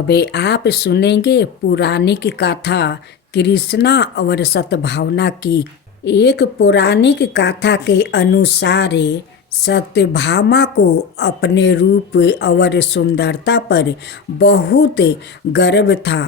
अब आप सुनेंगे पौराणिक कथा कृष्णा और सत्यभामा की। एक पौराणिक कथा के अनुसार सत्यभामा को अपने रूप और सुंदरता पर बहुत गर्व था।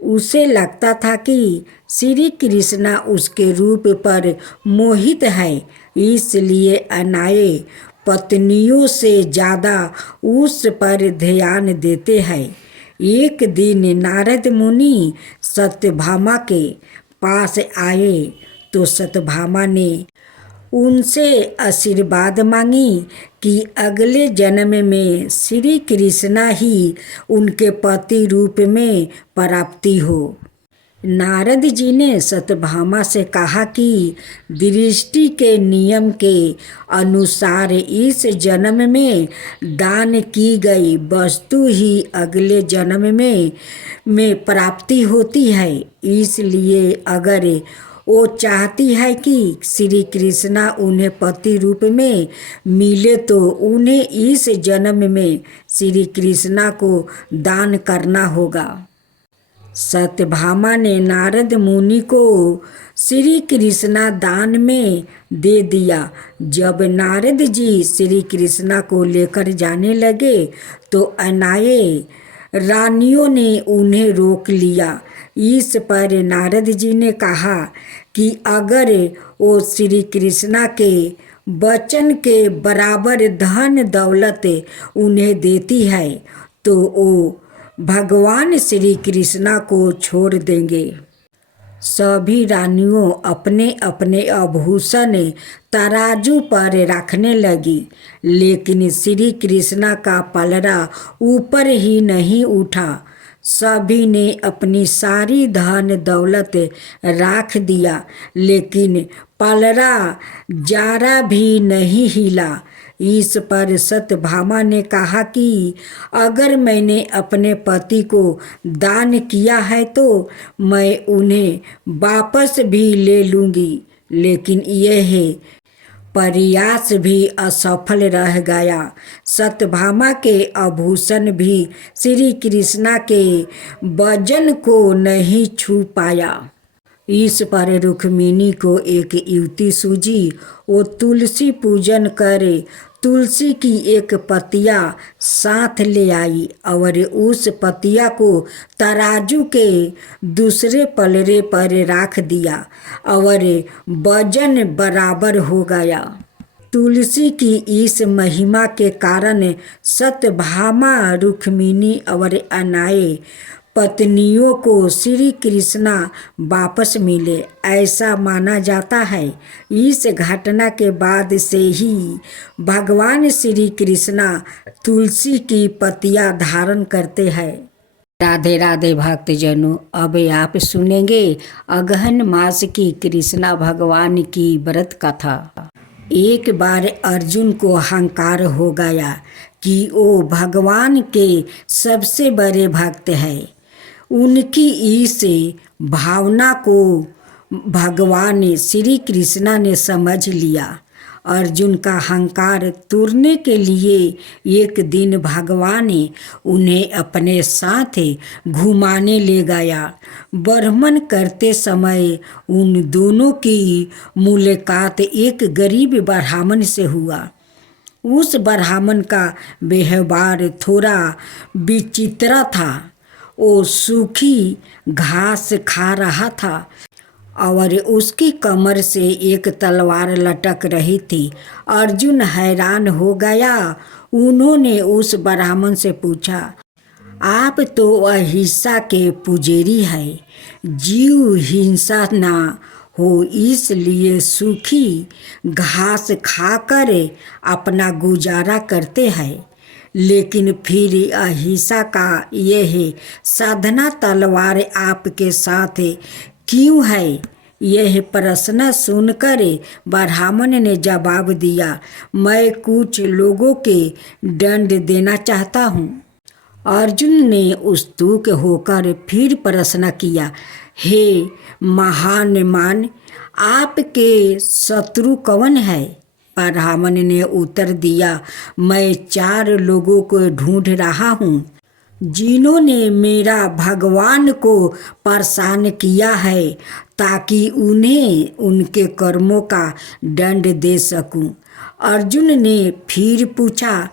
उसे लगता था कि श्री कृष्णा उसके रूप पर मोहित है, इसलिए अन्य पत्नियों से ज़्यादा उस पर ध्यान देते हैं। एक दिन नारद मुनि सत्यभामा के पास आए तो सत्यभामा ने उनसे आशीर्वाद मांगी कि अगले जन्म में श्री कृष्णा ही उनके पति रूप में प्राप्ति हो। नारद जी ने सत्यभामा से कहा कि दृष्टि के नियम के अनुसार इस जन्म में दान की गई वस्तु ही अगले जन्म में प्राप्ति होती है। इसलिए अगर वो चाहती है कि श्री कृष्णा उन्हें पति रूप में मिले तो उन्हें इस जन्म में श्री कृष्णा को दान करना होगा। सत्यभामा ने नारद मुनि को श्री कृष्णा दान में दे दिया। जब नारद जी श्री कृष्णा को लेकर जाने लगे तो अन्य रानियों ने उन्हें रोक लिया। इस पर नारद जी ने कहा कि अगर वो श्री कृष्णा के वचन के बराबर धन दौलत उन्हें देती है तो वो भगवान श्री कृष्णा को छोड़ देंगे। सभी रानियों अपने अपने आभूषण तराजू पर रखने लगी, लेकिन श्री कृष्णा का पलड़ा ऊपर ही नहीं उठा। सभी ने अपनी सारी धन दौलत रख दिया, लेकिन पलड़ा जरा भी नहीं हिला। इस पर सत्यभामा ने कहा कि अगर मैंने अपने पति को दान किया है तो मैं उन्हें वापस भी ले लूँगी, लेकिन यह प्रयास भी असफल रह गया। सत्यभामा के आभूषण भी श्री कृष्णा के वजन को नहीं छू पाया। इस पर रुक्मिणी को एक युक्ति सूझी। वो तुलसी पूजन करे तुलसी की एक पतिया साथ ले आई और उस पतिया को तराजू के दूसरे पलड़े पर रख दिया और वजन बराबर हो गया। तुलसी की इस महिमा के कारण सत्यभामा, रुक्मिणी और अन्य पत्नियों को श्री कृष्णा वापस मिले, ऐसा माना जाता है। इस घटना के बाद से ही भगवान श्री कृष्णा तुलसी की पत्तियां धारण करते हैं। राधे राधे भक्तजनों, अब आप सुनेंगे अगहन मास की कृष्णा भगवान की व्रत कथा। एक बार अर्जुन को अहंकार हो गया कि वो भगवान के सबसे बड़े भक्त हैं। उनकी इस भावना को भगवान श्री कृष्णा ने समझ लिया। अर्जुन का अहंकार तोड़ने के लिए एक दिन भगवान उन्हें अपने साथ घुमाने ले गया। भ्रमण करते समय उन दोनों की मुलाकात एक गरीब ब्राह्मण से हुआ। उस ब्राह्मण का व्यवहार थोड़ा विचित्र था। वो सूखी घास खा रहा था और उसकी कमर से एक तलवार लटक रही थी। अर्जुन हैरान हो गया। उन्होंने उस ब्राह्मण से पूछा, आप तो अहिंसा के पुजारी हैं, जीव हिंसा ना हो इसलिए सूखी घास खाकर अपना गुजारा करते हैं, लेकिन फिर अहिंसा का यह साधना तलवार आपके साथ क्यों है? यह प्रश्न सुनकर ब्राह्मण ने जवाब दिया, मैं कुछ लोगों के दंड देना चाहता हूँ। अर्जुन ने उत्सुक होकर फिर प्रश्न किया, हे महान मान, आपके शत्रु कौन है? ब्राह्मण ने उत्तर दिया, मैं 4 लोगों को ढूंढ रहा हूँ। जिन्होंने मेरा भगवान को परेशान किया है ताकि उन्हें उनके कर्मों का दंड दे सकूं। अर्जुन ने फिर पूछा,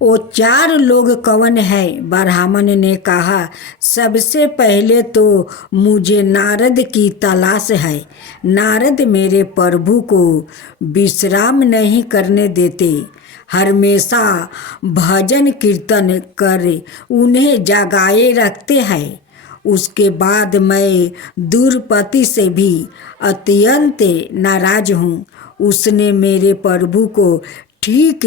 वो 4 लोग कौन है? ब्राह्मण ने कहा, सबसे पहले तो मुझे नारद की तलाश है। नारद मेरे प्रभु को विश्राम नहीं करने देते, हमेशा भजन कीर्तन कर उन्हें जगाए रखते हैं। उसके बाद मैं द्रौपदी से भी अत्यंत नाराज हूँ। उसने मेरे प्रभु को ठीक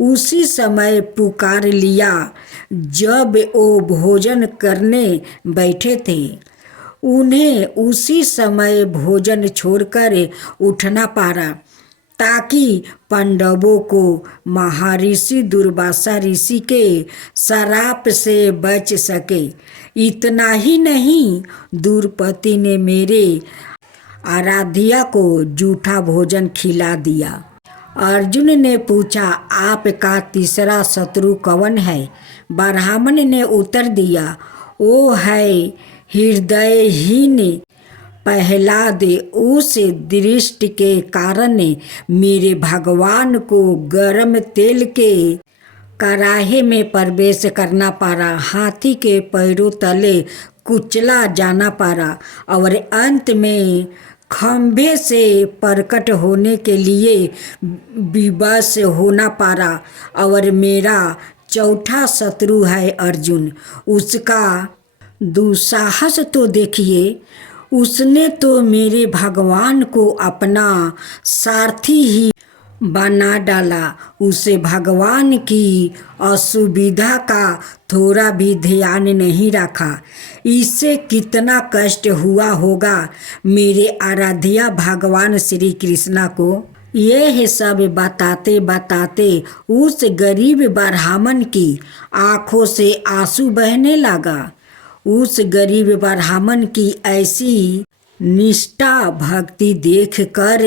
उसी समय पुकार लिया जब वो भोजन करने बैठे थे। उन्हें उसी समय भोजन छोड़कर उठना पड़ा ताकि पांडवों को महर्षि दुर्वासा ऋषि के श्राप से बच सके। इतना ही नहीं, द्रौपदी ने मेरे आराध्या को जूठा भोजन खिला दिया। अर्जुन ने पूछा, आपका तीसरा शत्रु कौन है? ब्राह्मण ने उत्तर दिया, वो है हृदयहीन प्रहलाद। उस दृष्टि के कारण मेरे भगवान को गर्म तेल के कड़ाहे में प्रवेश करना पड़ा, हाथी के पैरों तले कुचला जाना पड़ा और अंत में खंभे से प्रकट होने के लिए विवश होना पड़ा। और मेरा चौथा शत्रु है अर्जुन। उसका दुस्साहस तो देखिए, उसने तो मेरे भगवान को अपना सारथी ही बना डाला। उसे भगवान की असुविधा का थोड़ा भी ध्यान नहीं रखा। इससे कितना कष्ट हुआ होगा मेरे आराध्या भगवान श्री कृष्णा को। यह सब बताते बताते उस गरीब ब्राह्मण की आंखों से आंसू बहने लगा। उस गरीब ब्राह्मण की ऐसी निष्ठा भक्ति देखकर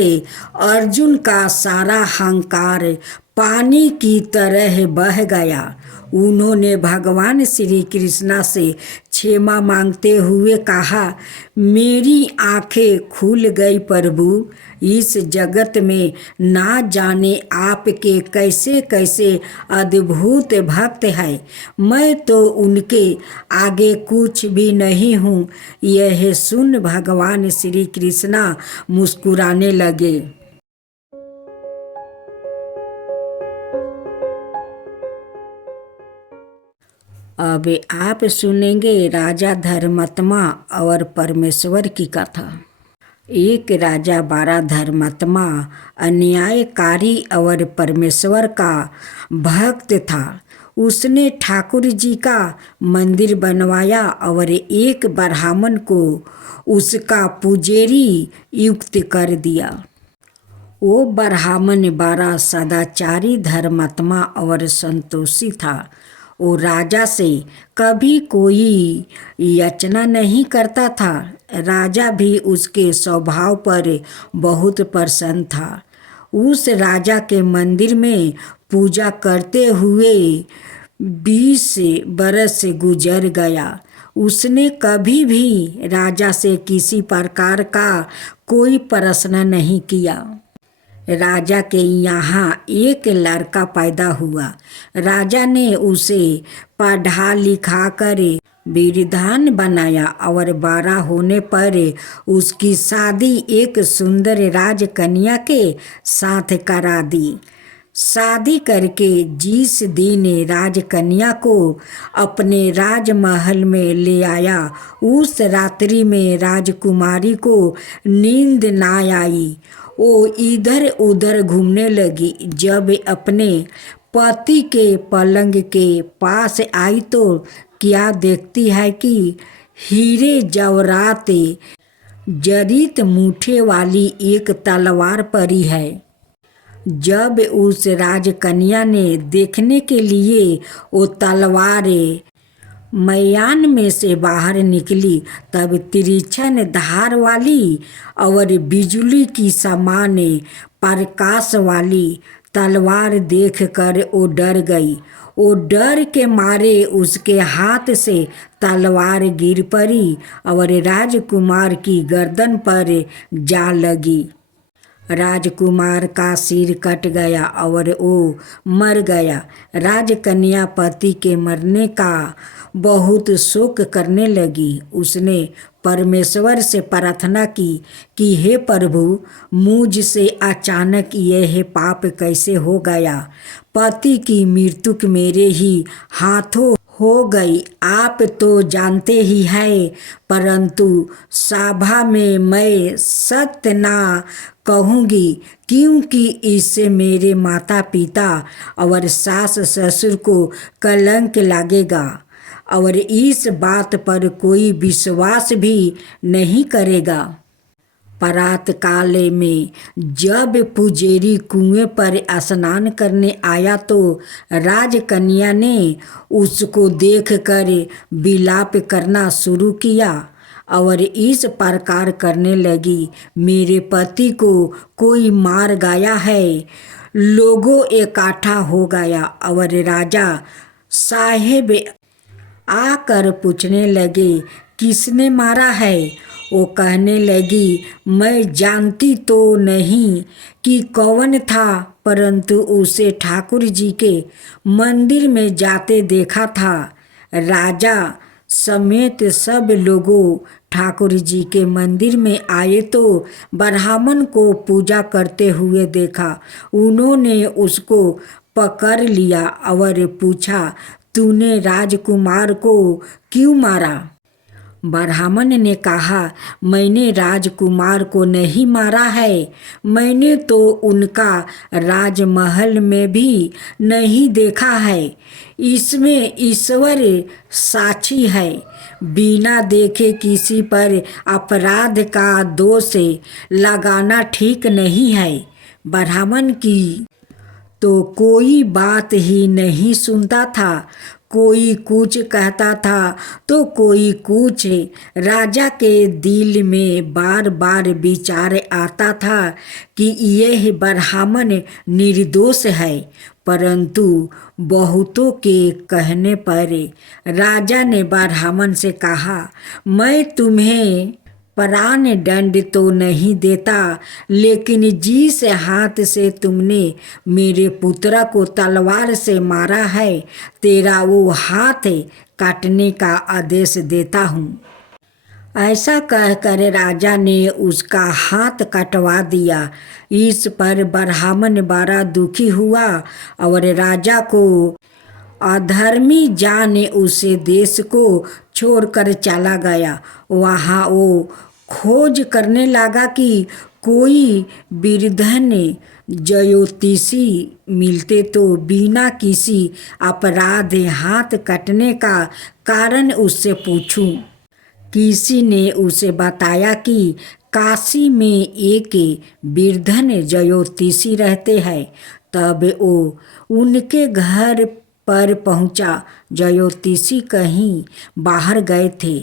अर्जुन का सारा अहंकार पानी की तरह बह गया। उन्होंने भगवान श्री कृष्णा से क्षमा मांगते हुए कहा, मेरी आंखें खुल गई प्रभु। इस जगत में ना जाने आपके कैसे कैसे अद्भुत भक्त हैं। मैं तो उनके आगे कुछ भी नहीं हूँ। यह सुन भगवान श्री कृष्णा मुस्कुराने लगे। अब आप सुनेंगे राजा धर्मात्मा और परमेश्वर की कथा। एक राजा बड़ा धर्मात्मा, अन्यायकारी और परमेश्वर का भक्त था। उसने ठाकुर जी का मंदिर बनवाया और एक ब्राह्मण को उसका पुजारी नियुक्त कर दिया। वो ब्राह्मण बड़ा सदाचारी, धर्मात्मा और संतोषी था। वो राजा से कभी कोई याचना नहीं करता था। राजा भी उसके स्वभाव पर बहुत प्रसन्न था। उस राजा के मंदिर में पूजा करते हुए 20 बरस गुजर गया। उसने कभी भी राजा से किसी प्रकार का कोई प्रश्न नहीं किया। राजा के यहाँ एक लड़का पैदा हुआ। राजा ने उसे पढ़ा लिखा कर विद्वान बनाया और बड़ा होने पर उसकी शादी एक सुंदर राजकन्या के साथ करा दी। शादी करके जिस दिन राजकन्या को अपने राजमहल में ले आया, उस रात्रि में राजकुमारी को नींद ना आई। वो इधर उधर घूमने लगी। जब अपने पति के पलंग के पास आई तो क्या देखती है कि हीरे जवाहरात जड़ित मूठे वाली एक तलवार पड़ी है। जब उस राजकन्या ने देखने के लिए वो तलवार मैदान में से बाहर निकली, तब तिरछन धार वाली और बिजली की समान प्रकाश वाली तलवार देखकर वो डर गई। वो डर के मारे उसके हाथ से तलवार गिर पड़ी और राजकुमार की गर्दन पर जा लगी। राजकुमार का सिर कट गया और वो मर गया। राजकन्या पति के मरने का बहुत शोक करने लगी। उसने परमेश्वर से प्रार्थना की कि हे प्रभु, मुझसे अचानक यह पाप कैसे हो गया। पति की मृत्यु मेरे ही हाथों हो गई। आप तो जानते ही हैं, परंतु सभा में मैं सत्य ना कहूँगी, क्योंकि इससे मेरे माता पिता और सास ससुर को कलंक लगेगा और इस बात पर कोई विश्वास भी नहीं करेगा। प्रात काल में जब पुजारी कुएं पर स्नान करने आया तो राजकन्या ने उसको देखकर विलाप करना शुरू किया और इस प्रकार करने लगी, मेरे पति को कोई मार गया है। लोगों इकट्ठा हो गया और राजा साहेब आकर पूछने लगे, किसने मारा है। वो कहने लगी, मैं जानती तो नहीं कि कौन था, परंतु उसे ठाकुर जी के मंदिर में जाते देखा था। राजा समेत सब लोगों ठाकुर जी के मंदिर में आए तो ब्राह्मण को पूजा करते हुए देखा। उन्होंने उसको पकड़ लिया और पूछा, तूने राजकुमार को क्यों मारा। ब्राह्मण ने कहा, मैंने राजकुमार को नहीं मारा है। मैंने तो उनका राजमहल में भी नहीं देखा है। इसमें ईश्वर साक्षी है। बिना देखे किसी पर अपराध का दोष लगाना ठीक नहीं है। ब्राह्मण की तो कोई बात ही नहीं सुनता था। कोई कुछ कहता था तो कोई कुछ। राजा के दिल में बार बार विचार आता था कि यह ब्राह्मण निर्दोष है, परंतु बहुतों के कहने पर राजा ने ब्राह्मण से कहा, मैं तुम्हें प्राण दंड तो नहीं देता, लेकिन जिस हाथ से तुमने मेरे पुत्र को तलवार से मारा है, तेरा वो हाथ काटने का आदेश देता हूँ। ऐसा कहकर राजा ने उसका हाथ कटवा दिया। इस पर ब्राह्मण बड़ा दुखी हुआ और राजा को अधर्मी जाने उसे देश को छोड़कर चला गया। वहाँ वो खोज करने लगा कि कोई वृद्धन ज्योतिषी मिलते तो बिना किसी अपराध हाथ कटने का कारण उससे पूछूं। किसी ने उसे बताया कि काशी में एक वृद्धन ज्योतिषी रहते हैं। तब वो उनके घर पर पहुंचा। ज्योतिषी कहीं बाहर गए थे।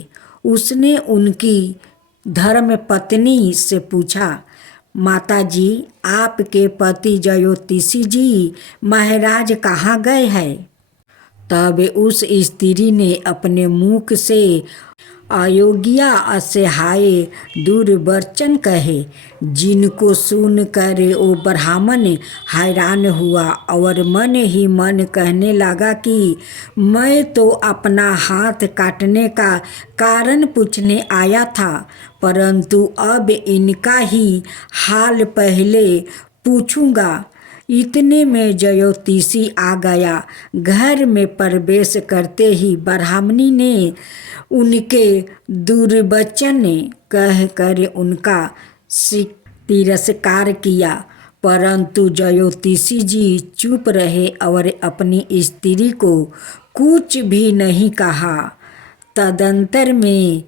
उसने उनकी धर्म पत्नी से पूछा, माता जी, आपके पति ज्योतिषी जी महाराज कहाँ गए हैं। तब उस स्त्री ने अपने मुख से अयोग्य असहाय दुर्वचन कहे, जिनको सुनकर वो ब्राह्मण हैरान हुआ और मन ही मन कहने लगा कि मैं तो अपना हाथ काटने का कारण पूछने आया था, परंतु अब इनका ही हाल पहले पूछूंगा। इतने में ज्योतिषी आ गया। घर में प्रवेश करते ही ब्राह्मणी ने उनके दुर्वचन कहकर उनका तिरस्कार किया, परंतु ज्योतिषी जी चुप रहे और अपनी स्त्री को कुछ भी नहीं कहा। तदंतर में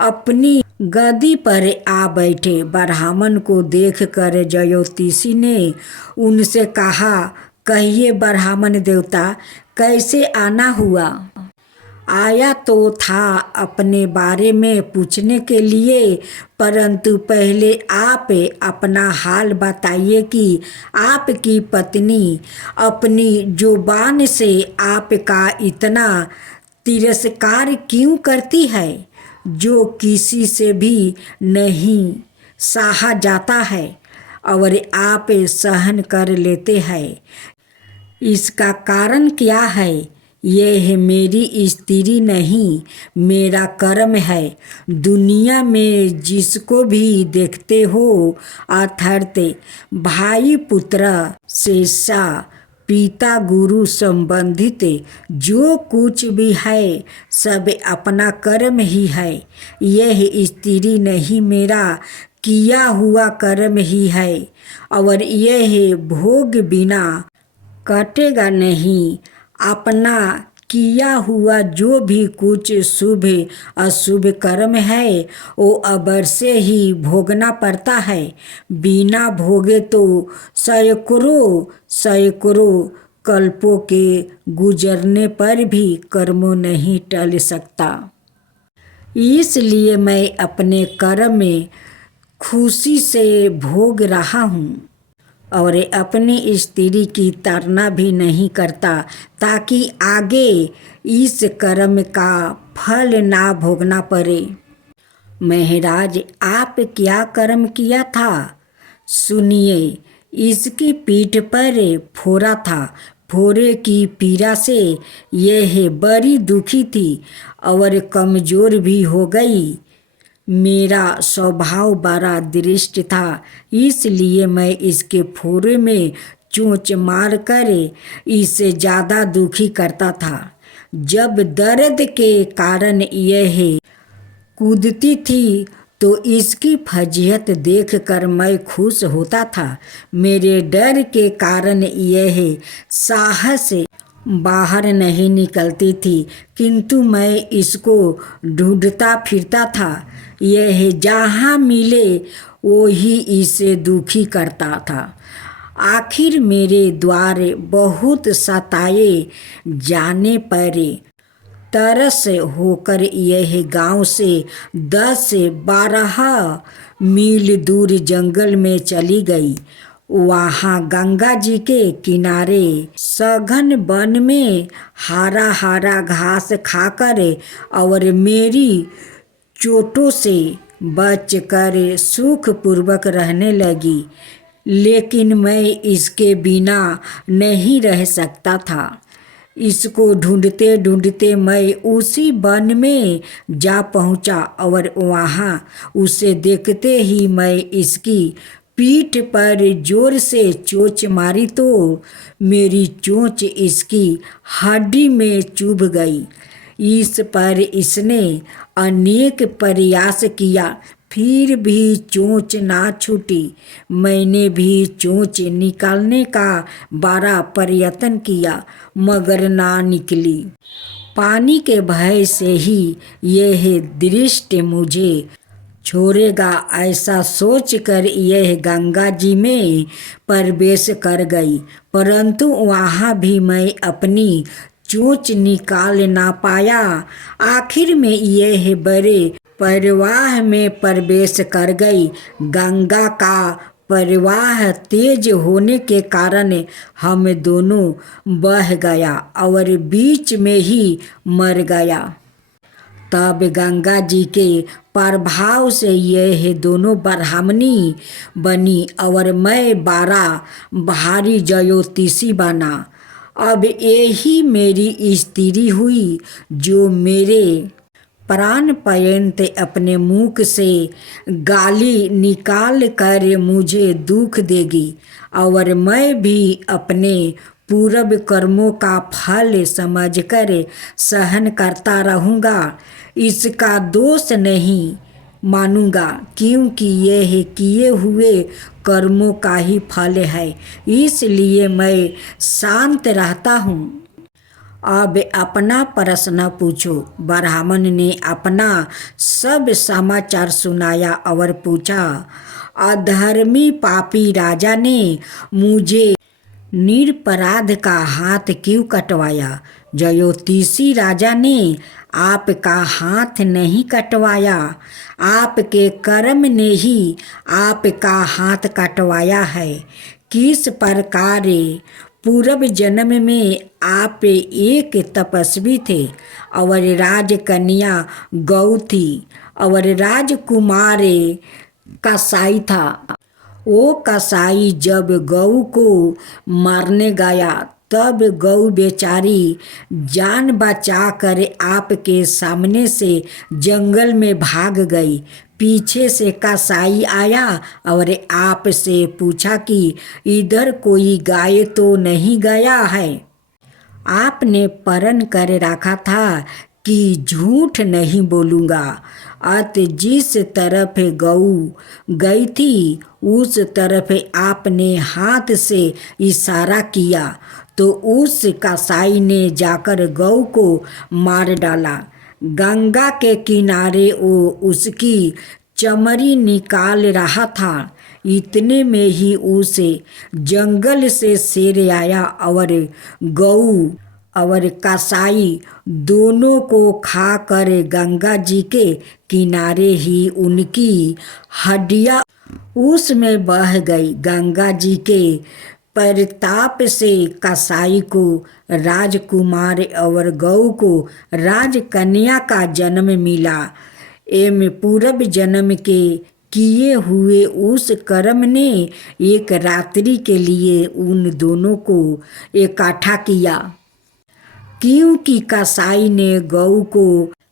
अपनी गद्दी पर आ बैठे। ब्राह्मण को देखकर ज्योतिषी ने उनसे कहा, कहिए ब्राह्मण देवता, कैसे आना हुआ। आया तो था अपने बारे में पूछने के लिए, परंतु पहले आप अपना हाल बताइए कि आपकी पत्नी अपनी जुबान से आपका इतना तिरस्कार क्यों करती है, जो किसी से भी नहीं सहा जाता है और आप सहन कर लेते हैं। इसका कारण क्या है? यह मेरी स्त्री नहीं, मेरा कर्म है। दुनिया में जिसको भी देखते हो, अर्थात भाई पुत्र शिष्या पिता गुरु संबंधित जो कुछ भी है, सब अपना कर्म ही है। यह स्त्री नहीं, मेरा किया हुआ कर्म ही है और यह भोग बिना कटेगा नहीं। अपना किया हुआ जो भी कुछ शुभ अशुभ कर्म है, वो अवश्य ही भोगना पड़ता है। बिना भोगे तो सैकड़ों कल्पों के गुजरने पर भी कर्मों नहीं टल सकता। इसलिए मैं अपने कर्म में खुशी से भोग रहा हूँ और अपनी स्त्री की ताड़ना भी नहीं करता, ताकि आगे इस कर्म का फल ना भोगना पड़े। महाराज, आप क्या कर्म किया था? सुनिए। इसकी पीठ पर फोड़ा था। फोड़े की पीड़ा से यह बड़ी दुखी थी और कमजोर भी हो गई। मेरा स्वभाव बड़ा दृष्ट था, इसलिए मैं इसके फोड़े में चोंच मार कर इसे ज़्यादा दुखी करता था। जब दर्द के कारण यह कूदती थी तो इसकी फजीहत देखकर मैं खुश होता था। मेरे डर के कारण यह साहस बाहर नहीं निकलती थी, किंतु मैं इसको ढूंढता फिरता था। यह जहाँ मिले वो ही इसे दुखी करता था। आखिर मेरे द्वार बहुत सताए जाने पर तरस होकर यह गांव से 10-12 मील दूर जंगल में चली गई। वहाँ गंगा जी के किनारे सघन वन में हरा हरा घास खाकर और मेरी चोटों से बचकर सुखपूर्वक रहने लगी। लेकिन मैं इसके बिना नहीं रह सकता था। इसको ढूंढते ढूंढते मैं उसी वन में जा पहुंचा और वहाँ उसे देखते ही मैं इसकी पीठ पर जोर से चोंच मारी तो मेरी चोंच इसकी हड्डी में चुभ गई। इस पर इसने अनेक प्रयास किया, फिर भी चोंच ना छूटी। मैंने भी चोंच निकालने का बड़ा प्रयत्न किया, मगर ना निकली। पानी के भय से ही यह दृष्टि मुझे छोड़ेगा, ऐसा सोचकर यह गंगा जी में प्रवेश कर गई, परंतु वहाँ भी मैं अपनी चोंच निकाल ना पाया। आखिर में यह बड़े प्रवाह में प्रवेश कर गई। गंगा का प्रवाह तेज होने के कारण हम दोनों बह गया और बीच में ही मर गया। तब गंगा जी के प्रभाव से यह दोनों ब्राह्मणी बनी और मैं बड़ा भारी ज्योतिषी बना। अब यही मेरी स्त्री हुई जो मेरे प्राण पर्यंत अपने मुख से गाली निकाल कर मुझे दुख देगी और मैं भी अपने पूर्व कर्मों का फल समझकर सहन करता रहूँगा। इसका दोष नहीं मानूंगा, क्योंकि यह किए हुए कर्मों का ही फल है, इसलिए मैं शांत रहता हूँ। अब अपना प्रश्न पूछो। ब्राह्मण ने अपना सब समाचार सुनाया और पूछा, अधर्मी पापी राजा ने मुझे निरपराध का हाथ क्यों कटवाया? ज्योतिषी राजा ने आपका हाथ नहीं कटवाया, आपके कर्म ने ही आपका हाथ कटवाया है। किस प्रकार पूर्व जन्म में आप एक तपस्वी थे और राजकन्या गौ थी और राजकुमार कसाई था। वो कसाई जब गऊ को मारने गया तब गऊ बेचारी जान बचा कर आपके सामने से जंगल में भाग गई। पीछे से कसाई आया और आपसे पूछा कि इधर कोई गाय तो नहीं गया है? आपने प्रण कर रखा था कि झूठ नहीं बोलूँगा। अत जिस तरफ गऊ गई थी उस तरफ आपने हाथ से इशारा किया तो उस कसाई ने जाकर गऊ को मार डाला। गंगा के किनारे वो उसकी चमड़ी निकाल रहा था। इतने में ही उसे जंगल से शेर आया और गऊ और कसाई दोनों को खाकर गंगा जी के किनारे ही उनकी हड्डियाँ उसमें बह गई। गंगा जी के प्रताप से कसाई को राजकुमार और गौ को राजकन्या का जन्म मिला। एम पूर्व जन्म के किए हुए उस कर्म ने एक रात्रि के लिए उन दोनों को इकट्ठा किया। क्योंकि कसाई ने गऊ को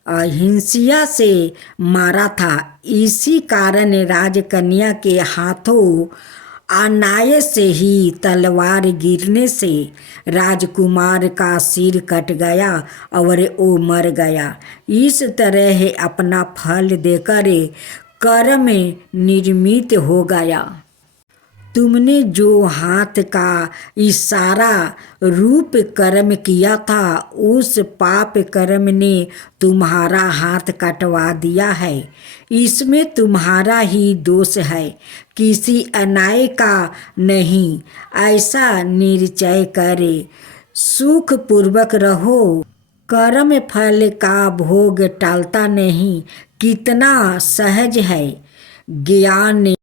अहिंसा से मारा था, इसी कारण राजकन्या के हाथों अनायास से ही तलवार गिरने से राजकुमार का सिर कट गया और वो मर गया। इस तरह अपना फल देकर कर्म निर्मित हो गया। तुमने जो हाथ का इशारा रूप कर्म किया था उस पाप कर्म ने तुम्हारा हाथ कटवा दिया है। इसमें तुम्हारा ही दोष है, किसी अन्याय का नहीं। ऐसा निश्चय करे, सुख पूर्वक रहो। कर्म फल का भोग टालता नहीं, कितना सहज है। ज्ञान